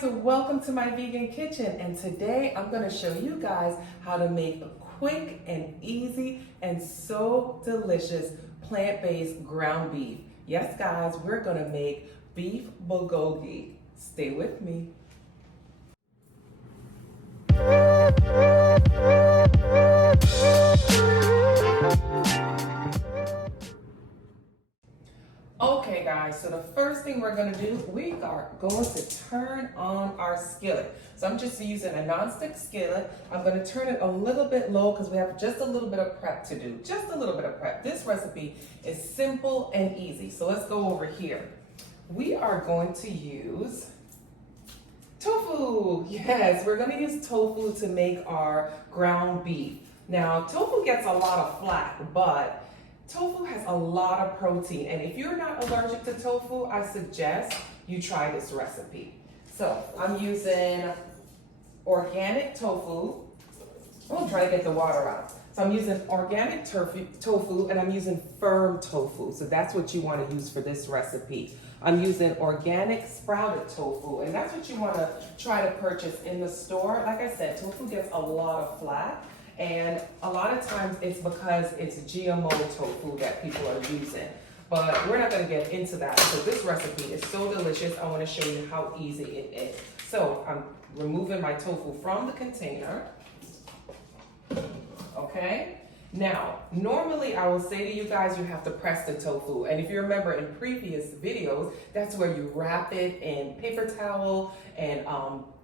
guys, welcome to my vegan kitchen, and today I'm going to show you guys how to make a quick and easy and so delicious plant-based ground beef. Yes guys, we're going to make beef bulgogi. Stay with me. Okay guys, so the first thing we're gonna do, we are going to turn on our skillet. So I'm just using a non-stick skillet. I'm gonna turn it a little bit low because we have just a little bit of prep to do. Just a little bit of prep. This recipe is simple and easy. So let's go over here. We are going to use tofu. Yes, we're gonna use tofu to make our ground beef. Now, tofu gets a lot of flack, but tofu has a lot of protein, and if you're not allergic to tofu, I suggest you try this recipe. So I'm using organic tofu. I'm trying to get the water out. So I'm using organic tofu, and I'm using firm tofu. So that's what you want to use for this recipe. I'm using organic sprouted tofu, and that's what you want to try to purchase in the store. Like I said, tofu gets a lot of flack. And a lot of times it's because it's GMO tofu that people are using. But we're not gonna get into that. So this recipe is so delicious. I wanna show you how easy it is. So I'm removing my tofu from the container. Okay? Now, normally I will say to you guys, you have to press the tofu. And if you remember in previous videos, that's where you wrap it in paper towel and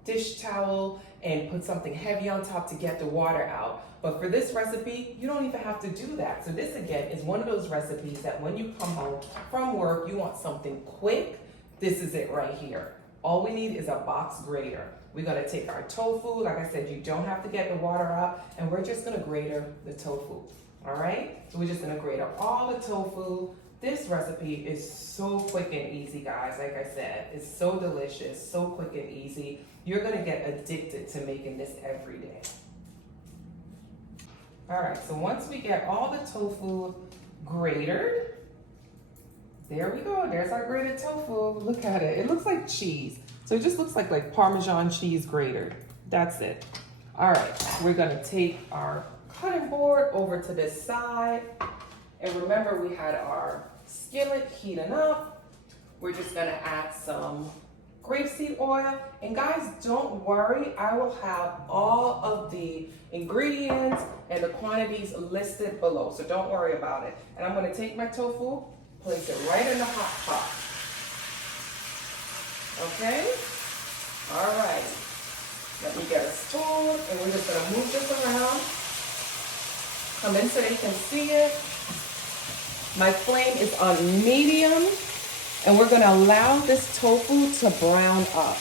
dish towel and put something heavy on top to get the water out. But for this recipe, you don't even have to do that. So this again is one of those recipes that when you come home from work, you want something quick. This is it right here. All we need is a box grater. We're gonna take our tofu, like I said, you don't have to get the water out, and we're just gonna grater the tofu, all right? So we're just gonna grater all the tofu. This recipe is so quick and easy, guys. Like I said, it's so delicious, so quick and easy. You're gonna get addicted to making this every day. All right, so once we get all the tofu grated, there we go, there's our grated tofu. Look at it, it looks like cheese. So it just looks like Parmesan cheese grated. That's it. All right, we're gonna take our cutting board over to this side. And remember, we had our skillet heating up. We're just gonna add some grapeseed oil. And guys, don't worry, I will have all of the ingredients and the quantities listed below, so don't worry about it. And I'm gonna take my tofu, place it right in the hot pot. Okay? All right. Let me get a spoon, and we're just gonna move this around. Come in so you can see it. My flame is on medium, and we're gonna allow this tofu to brown up.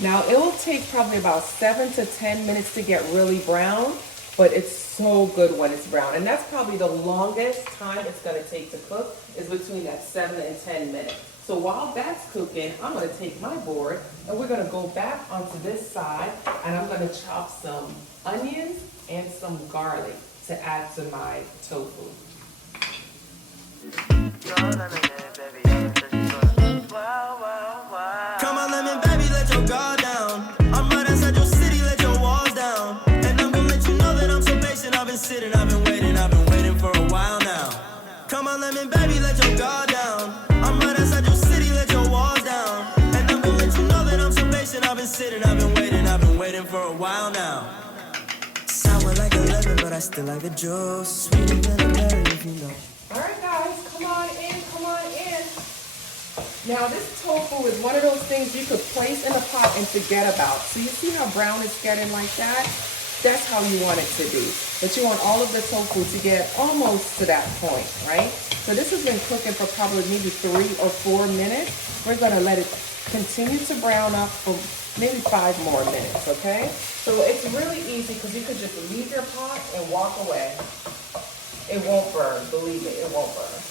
Now, it will take probably about 7 to 10 minutes to get really brown, but it's so good when it's brown. And that's probably the longest time it's gonna take to cook, is between that 7 and 10 minutes. So while that's cooking, I'm gonna take my board, and we're gonna go back onto this side, and I'm gonna chop some onions and some garlic to add to my tofu. Come on, lemon, baby, let your guard down. I'm right outside your city, let your walls down. And I'm gonna let you know that I'm so patient. I've been sitting, I've been waiting for a while now. Come on, lemon, baby, let your guard down. I'm right outside your city, let your walls down. And I'm gonna let you know that I'm so patient. I've been sitting, I've been waiting for a while now. Sour like a lemon, but I still like the juice. Sweet and berry, if you know. All right, guys, come on in, come on in. Now, this tofu is one of those things you could place in a pot and forget about. So you see how brown it's getting like that? That's how you want it to be. But you want all of the tofu to get almost to that point, right? So this has been cooking for probably maybe 3 or 4 minutes. We're gonna let it continue to brown up for maybe 5 more minutes, okay? So it's really easy because you could just leave your pot and walk away. It won't burn, believe me, it won't burn.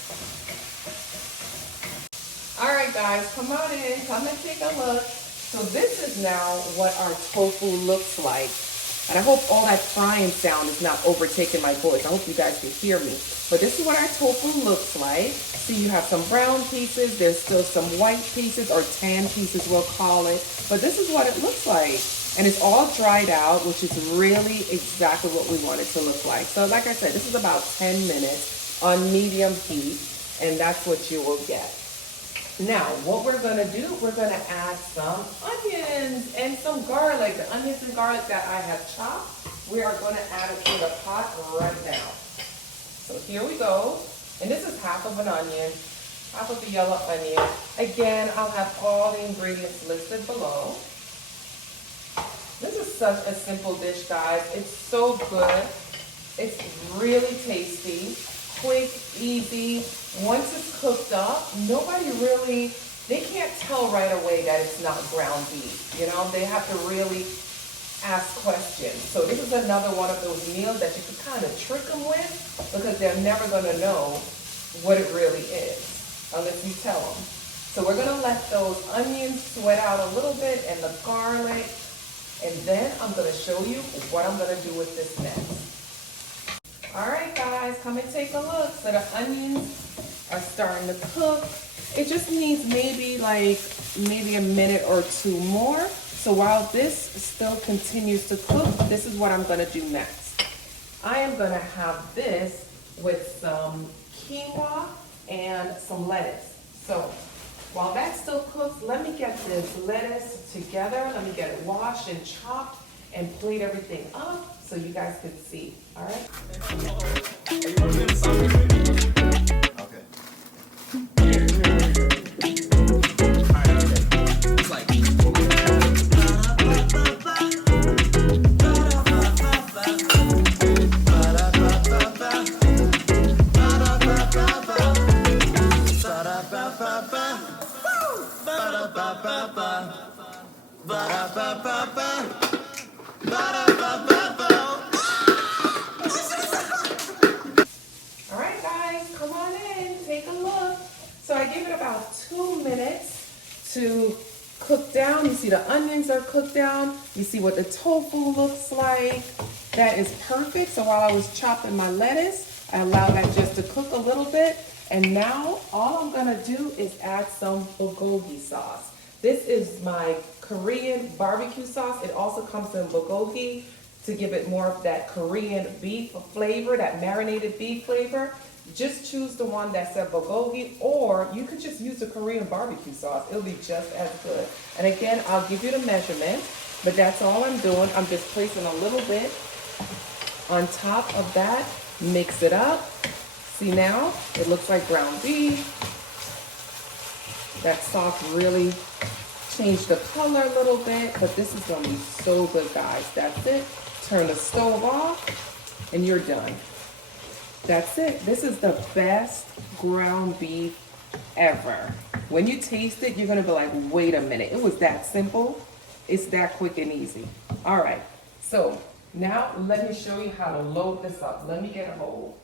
All right, guys, come on in, come and take a look. So this is now what our tofu looks like And I hope all that frying sound is not overtaking my voice. I hope you guys can hear me. But this is what our tofu looks like. See, you have some brown pieces. There's still some white pieces, or tan pieces we'll call it. But this is what it looks like. And it's all dried out, which is really exactly what we want it to look like. So like I said, this is about 10 minutes on medium heat, and that's what you will get. Now, what we're gonna do, we're gonna add some onions and some garlic. The onions and garlic that I have chopped, we are gonna add it to the pot right now. So here we go. And this is half of an onion, half of a yellow onion. Again, I'll have all the ingredients listed below. This is such a simple dish, guys. It's so good. It's really tasty, quick, easy. Once it's cooked up, nobody really, they can't tell right away that it's not ground beef. You know, they have to really ask questions. So this is another one of those meals that you can kind of trick them with, because they're never going to know what it really is unless you tell them. So we're going to let those onions sweat out a little bit, and the garlic. And then I'm going to show you what I'm going to do with this next. All right, guys, come and take a look. So the onions are starting to cook. It just needs maybe a minute or two more. So while this still continues to cook, this is what I'm going to do next. I am going to have this with some quinoa and some lettuce. So while that still cooks, let me get this lettuce together. Let me get it washed and chopped and plate everything up so you guys can see. All right? Okay. All right, guys, come on in, take a look. So I give it about 2 minutes to cook down. You see the onions are cooked down. You see what the tofu looks like. That is perfect. So while I was chopping my lettuce, I allowed that just to cook a little bit. And now all I'm gonna do is add some bulgogi sauce. This is my Korean barbecue sauce. It also comes in bulgogi to give it more of that Korean beef flavor, that marinated beef flavor. Just choose the one that said bulgogi, or you could just use the Korean barbecue sauce. It'll be just as good. And again, I'll give you the measurement, but that's all I'm doing. I'm just placing a little bit on top of that, mix it up. See now, it looks like ground beef. That sauce really changed the color a little bit, but this is gonna be so good, guys. That's it. Turn the stove off, and you're done. That's it. This is the best ground beef ever. When you taste it, you're gonna be like, wait a minute, it was that simple. It's that quick and easy. All right, so now let me show you how to load this up. Let me get a bowl.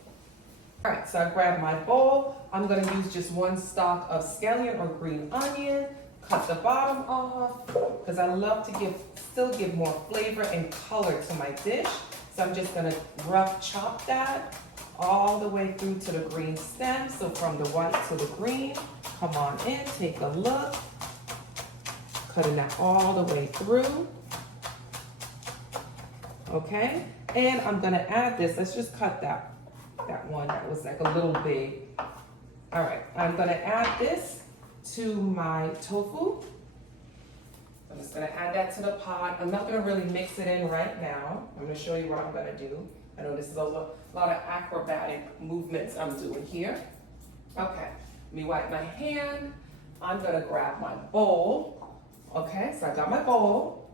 All right, so I grabbed my bowl. I'm gonna use just one stalk of scallion or green onion. Cut the bottom off, because I love to still give more flavor and color to my dish. So I'm just gonna rough chop that all the way through to the green stem. So from the white to the green, come on in, take a look. Cutting that all the way through. Okay, and I'm gonna add this. Let's just cut that one that was like a little big. All right, I'm gonna add this to my tofu. I'm just gonna add that to the pot. I'm not gonna really mix it in right now. I'm gonna show you what I'm gonna do. I know this is a lot of acrobatic movements I'm doing here. Okay, let me wipe my hand. I'm gonna grab my bowl. Okay, so I got my bowl.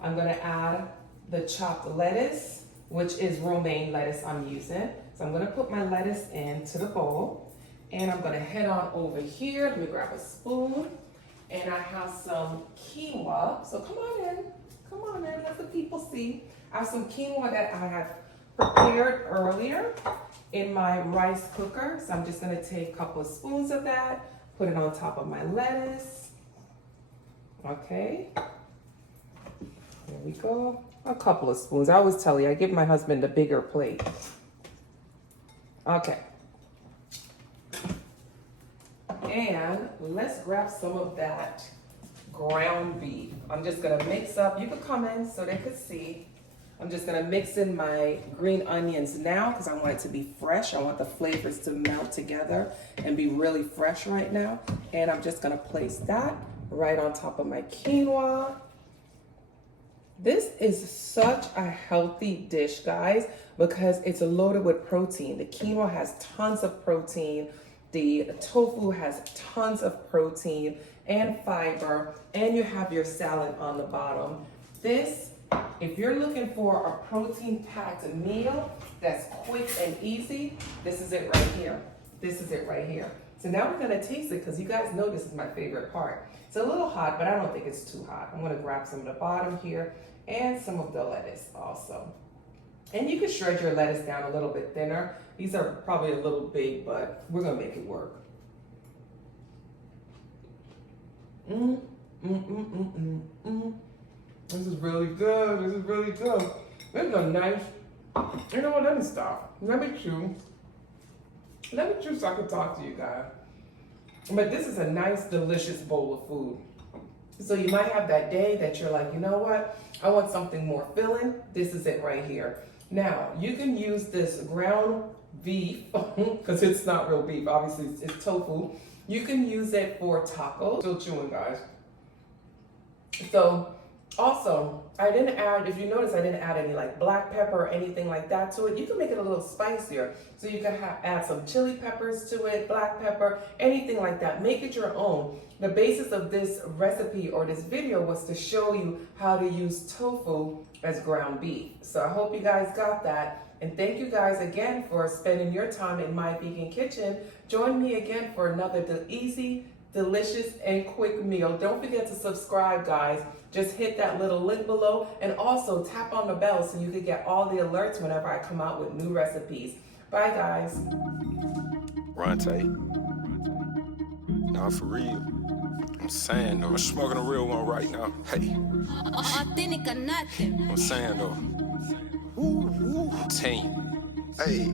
I'm gonna add the chopped lettuce, which is romaine lettuce I'm using. So I'm gonna put my lettuce into the bowl. And I'm gonna head on over here. Let me grab a spoon. And I have some quinoa. So come on in, let the people see. I have some quinoa that I have prepared earlier in my rice cooker. So I'm just gonna take a couple of spoons of that, put it on top of my lettuce. Okay, there we go. A couple of spoons. I always tell you, I give my husband a bigger plate. Okay. And let's grab some of that ground beef. I'm just gonna mix up, you could come in so they could see. I'm just gonna mix in my green onions now because I want it to be fresh. I want the flavors to melt together and be really fresh right now. And I'm just gonna place that right on top of my quinoa. This is such a healthy dish, guys, because it's loaded with protein. The quinoa has tons of protein. The tofu has tons of protein and fiber, and you have your salad on the bottom. This, if you're looking for a protein-packed meal that's quick and easy, this is it right here. This is it right here. So now we're gonna taste it because you guys know this is my favorite part. It's a little hot, but I don't think it's too hot. I'm gonna grab some of the bottom here and some of the lettuce also. And you can shred your lettuce down a little bit thinner. These are probably a little big, but we're gonna make it work. This is really good. This is really good. This is a nice, you know what, let me stop. Let me chew. Let me chew so I can talk to you guys. But this is a nice, delicious bowl of food. So you might have that day that you're like, you know what? I want something more filling. This is it right here. Now, you can use this ground beef, because it's not real beef, obviously it's tofu. You can use it for tacos. Still chewing, guys. So, also, I didn't add, if you notice, I didn't add any like black pepper or anything like that to it. You can make it a little spicier. So you can add some chili peppers to it, black pepper, anything like that. Make it your own. The basis of this recipe or this video was to show you how to use tofu as ground beef. So I hope you guys got that. And thank you guys again for spending your time in my vegan kitchen. Join me again for another easy, delicious, and quick meal. Don't forget to subscribe, guys. Just hit that little link below and also tap on the bell so you can get all the alerts whenever I come out with new recipes. Bye, guys. Ronte. Nah, for real. I'm saying though, I'm smoking a real one right now. Hey. Authentic or nothing. I'm saying though. Team. Hey.